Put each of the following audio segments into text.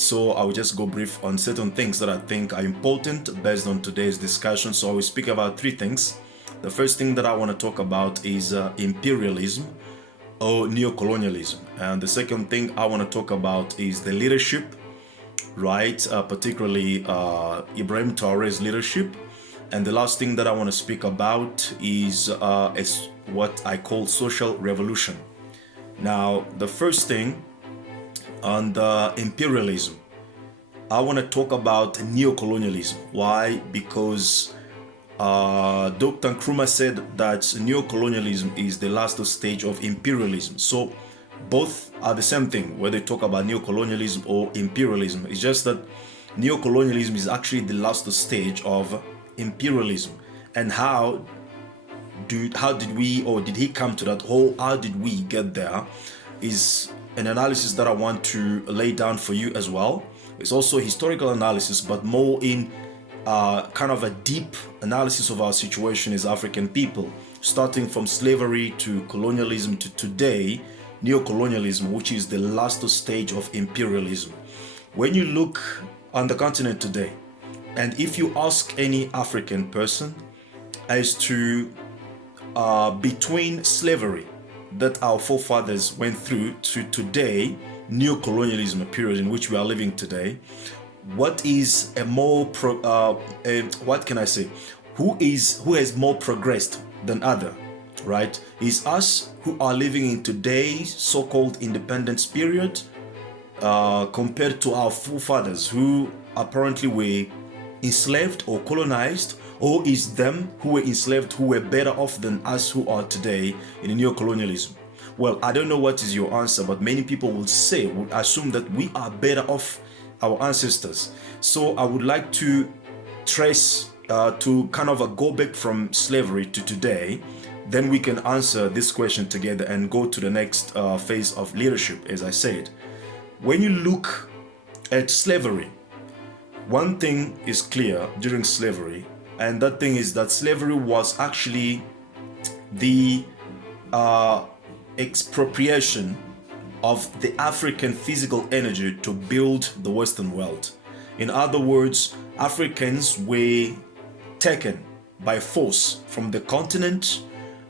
So I will just go brief on certain things that I think are important based on today's discussion. So I will speak about three things. The first thing that I want to talk about is imperialism or neocolonialism. And the second thing I want to talk about is the leadership, right? Particularly Ibrahim Traore's leadership. And the last thing that I want to speak about is what I call social revolution. Now, the first thing on the imperialism, I want to talk about neocolonialism. Why? Because Dr. Nkrumah said that neocolonialism is the last stage of imperialism. So both are the same thing, whether you talk about neocolonialism or imperialism. It's just that neocolonialism is actually the last stage of imperialism. And how did we, or did he come to that, or how did we get there, is an analysis that I want to lay down for you as well. It's also historical analysis, but more in kind of a deep analysis of our situation as African people, starting from slavery to colonialism to today, neocolonialism, which is the last stage of imperialism. When you look on the continent today, and if you ask any African person as to between slavery that our forefathers went through to today, neocolonialism, a period in which we are living today, what is a more what can I say? Who has more progressed than other, right? Is us who are living in today's so-called independence period compared to our forefathers who apparently were enslaved or colonized, or is them who were enslaved who were better off than us who are today in neocolonialism? Well, I don't know what is your answer, but many people would assume that we are better off our ancestors. So I would like to trace, to kind of go back from slavery to today. Then we can answer this question together and go to the next phase of leadership, as I said. When you look at slavery, one thing is clear during slavery, and that thing is that slavery was actually the expropriation of the African physical energy to build the Western world. In other words, Africans were taken by force from the continent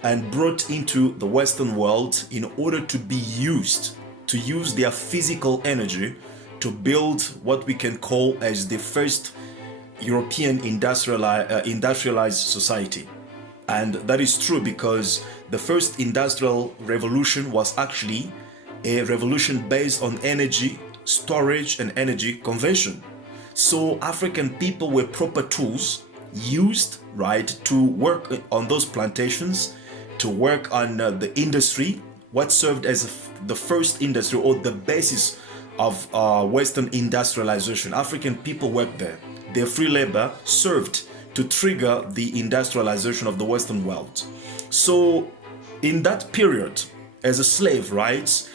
and brought into the Western world in order to be used, to use their physical energy to build what we can call as the first European industrialized society. And that is true because the first industrial revolution was actually a revolution based on energy storage and energy conversion. So African people were proper tools used, right, to work on those plantations, to work on the industry, what served as the first industry or the basis of Western industrialization. African people worked there. Their free labor served to trigger the industrialization of the Western world. So in that period, as a slave, right,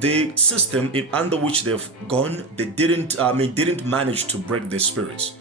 the system under which they've gone, they didn't manage to break their spirits.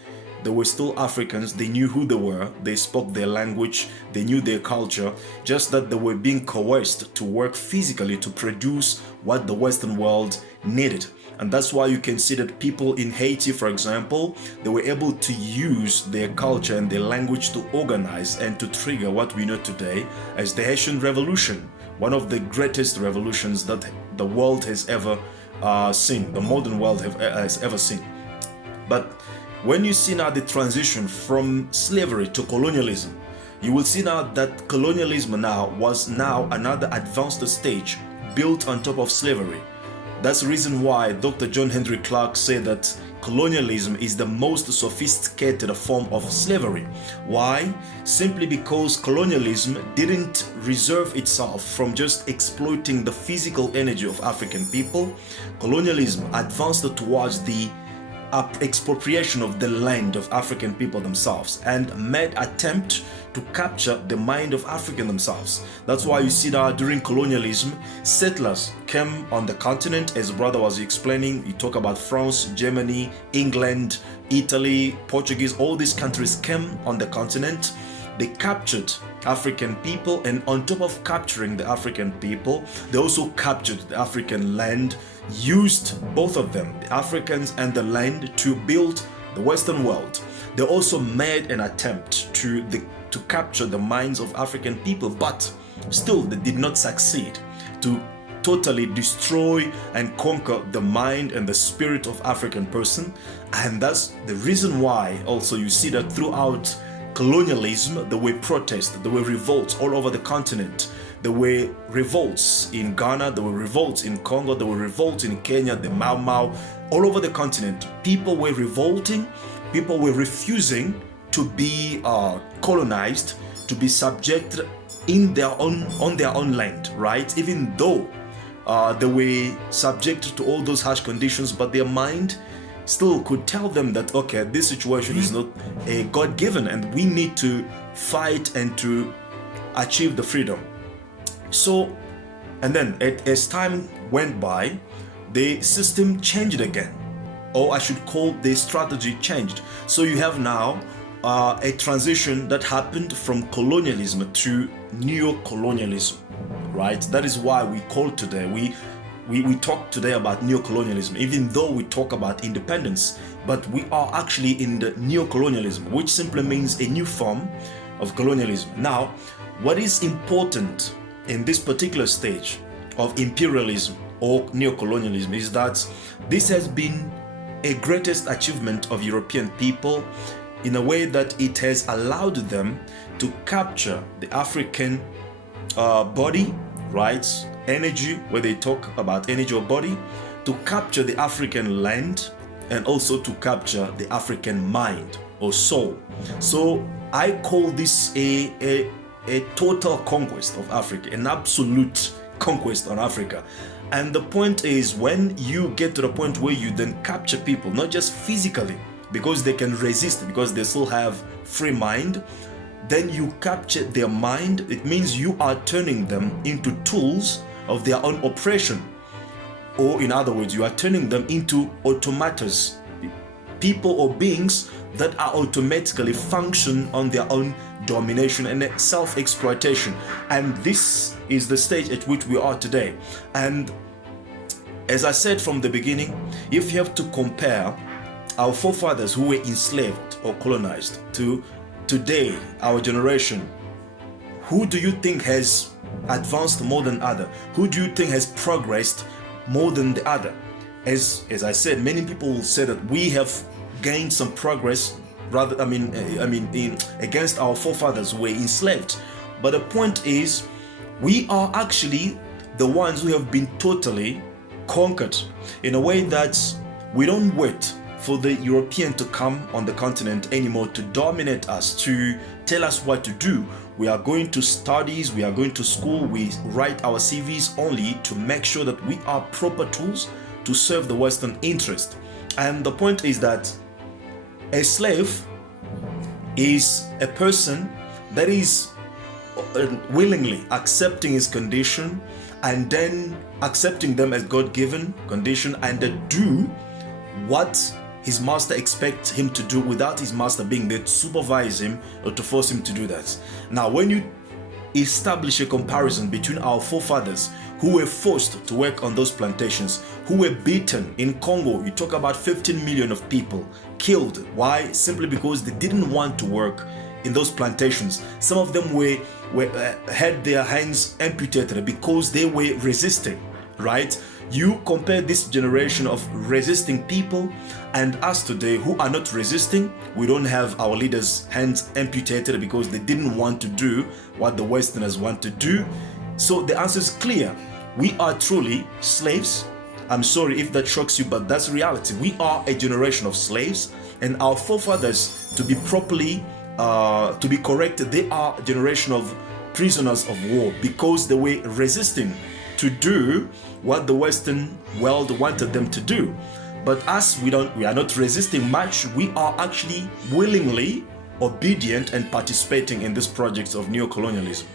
They were still Africans. They knew who they were. They spoke their language. They knew their culture. Just that they were being coerced to work physically to produce what the Western world needed. And that's why you can see that people in Haiti, for example, they were able to use their culture and their language to organize and to trigger what we know today as the Haitian Revolution, one of the greatest revolutions that the world has ever seen, the modern world has ever seen. But when you see now the transition from slavery to colonialism, you will see now that colonialism was another advanced stage built on top of slavery. That's the reason why Dr. John Henry Clark said that colonialism is the most sophisticated form of slavery. Why? Simply because colonialism didn't reserve itself from just exploiting the physical energy of African people. Colonialism advanced towards the expropriation of the land of African people themselves and made attempt to capture the mind of African themselves. That's why you see that during colonialism, settlers came on the continent, as brother was explaining. You talk about France, Germany, England, Italy, Portuguese, all these countries came on the continent. They captured African people, and on top of capturing the African people, they also captured the African land, used both of them, the Africans and the land, to build the Western world. They also made an attempt to capture the minds of African people, but still they did not succeed to totally destroy and conquer the mind and the spirit of African person. And that's the reason why also you see that throughout colonialism, there were protests, there were revolts all over the continent. There were revolts in Ghana, there were revolts in Congo, there were revolts in Kenya, the Mau Mau, all over the continent. People were revolting, people were refusing to be colonized, to be subjected on their own land, right? Even though they were subjected to all those harsh conditions, but their mind still could tell them that, okay, this situation is not a God-given and we need to fight and to achieve the freedom. So, and then as time went by, the system changed again, or I should call the strategy changed. So you have now a transition that happened from colonialism to neocolonialism, right? That is why we call today, we talk today about neocolonialism, even though we talk about independence, but we are actually in the neocolonialism, which simply means a new form of colonialism. Now, what is important in this particular stage of imperialism or neocolonialism is that this has been a greatest achievement of European people in a way that it has allowed them to capture the African body, right? Energy, where they talk about energy or body, to capture the African land and also to capture the African mind or soul. So I call this a total conquest of Africa, an absolute conquest on Africa. And the point is, when you get to the point where you then capture people, not just physically, because they can resist, because they still have free mind, then you capture their mind. It means you are turning them into tools of their own oppression. Or in other words, you are turning them into automatas, people or beings that are automatically function on their own domination and self-exploitation. And this is the stage at which we are today. And as I said from the beginning, if you have to compare our forefathers who were enslaved or colonized to today, our generation, who do you think has advanced more than other? Who do you think has progressed more than the other? As I said, many people will say that we have gained some progress rather, against our forefathers who were enslaved. But the point is, we are actually the ones who have been totally conquered in a way that we don't wait for the European to come on the continent anymore to dominate us, to tell us what to do. We are going to studies, we are going to school, we write our CVs only to make sure that we are proper tools to serve the Western interest. And the point is that a slave is a person that is willingly accepting his condition and then accepting them as God-given condition and do what his master expects him to do without his master being there to supervise him or to force him to do that. Now, when you establish a comparison between our forefathers who were forced to work on those plantations, who were beaten in Congo, you talk about 15 million of people killed. Why? Simply because they didn't want to work in those plantations. Some of them had their hands amputated because they were resisting, right? You compare this generation of resisting people and us today who are not resisting. We don't have our leaders' hands amputated because they didn't want to do what the Westerners want to do. So the answer is clear. We are truly slaves. I'm sorry if that shocks you, but that's reality. We are a generation of slaves, and our forefathers, to be properly, to be corrected, they are a generation of prisoners of war because they were resisting to do what the Western world wanted them to do. But us, we are not resisting much. We are actually willingly obedient and participating in this project of neocolonialism.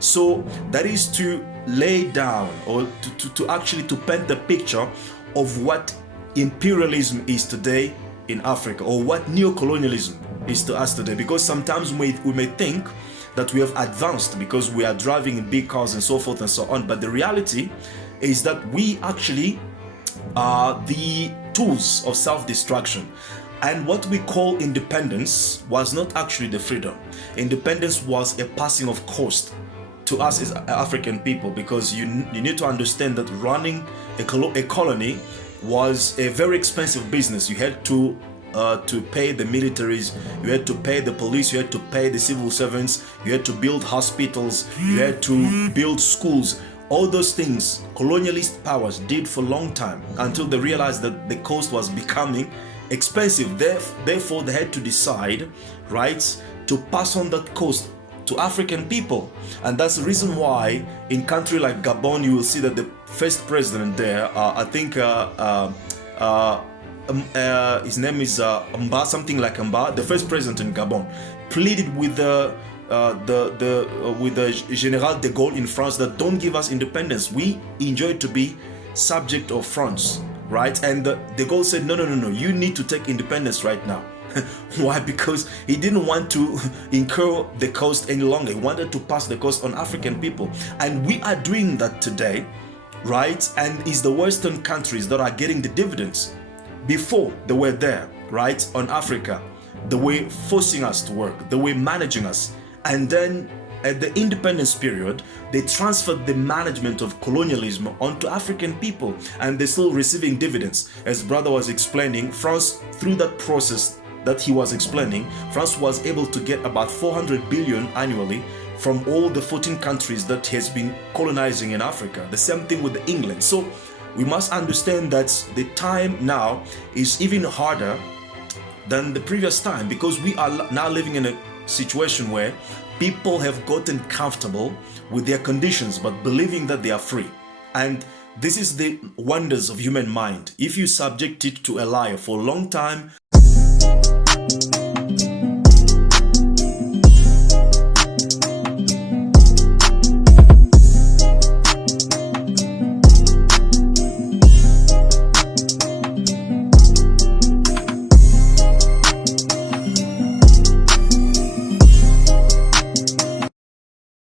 So that is to lay down or to actually to paint the picture of what imperialism is today in Africa, or what neocolonialism is to us today. Because sometimes we may think that we have advanced because we are driving in big cars and so forth and so on. But the reality is that we actually the tools of self-destruction. And what we call independence was not actually the freedom. Independence was a passing of cost to us as African people, because you need to understand that running a colony was a very expensive business. You had to pay the militaries, you had to pay the police, you had to pay the civil servants, you had to build hospitals, you had to build schools. All those things colonialist powers did for a long time, until they realized that the cost was becoming expensive. Therefore, they had to decide, right, to pass on that cost to African people. And that's the reason why in country like Gabon, you will see that the first president there, I think his name is Mba, something like Mba, the first president in Gabon, pleaded with the General de Gaulle in France that don't give us independence. We enjoy to be subject of France, right? And de Gaulle said, no, you need to take independence right now. Why? Because he didn't want to incur the cost any longer. He wanted to pass the cost on African people. And we are doing that today, right? And it's the Western countries that are getting the dividends. Before they were there, right, on Africa, they were forcing us to work, they were managing us. And then at the independence period, they transferred the management of colonialism onto African people, and they're still receiving dividends. As brother was explaining, France, through that process that he was explaining, France was able to get about 400 billion annually from all the 14 countries that has been colonizing in Africa. The same thing with England. So we must understand that the time now is even harder than the previous time, because we are now living in a situation where people have gotten comfortable with their conditions, but believing that they are free. And this is the wonders of human mind. If you subject it to a lie for a long time,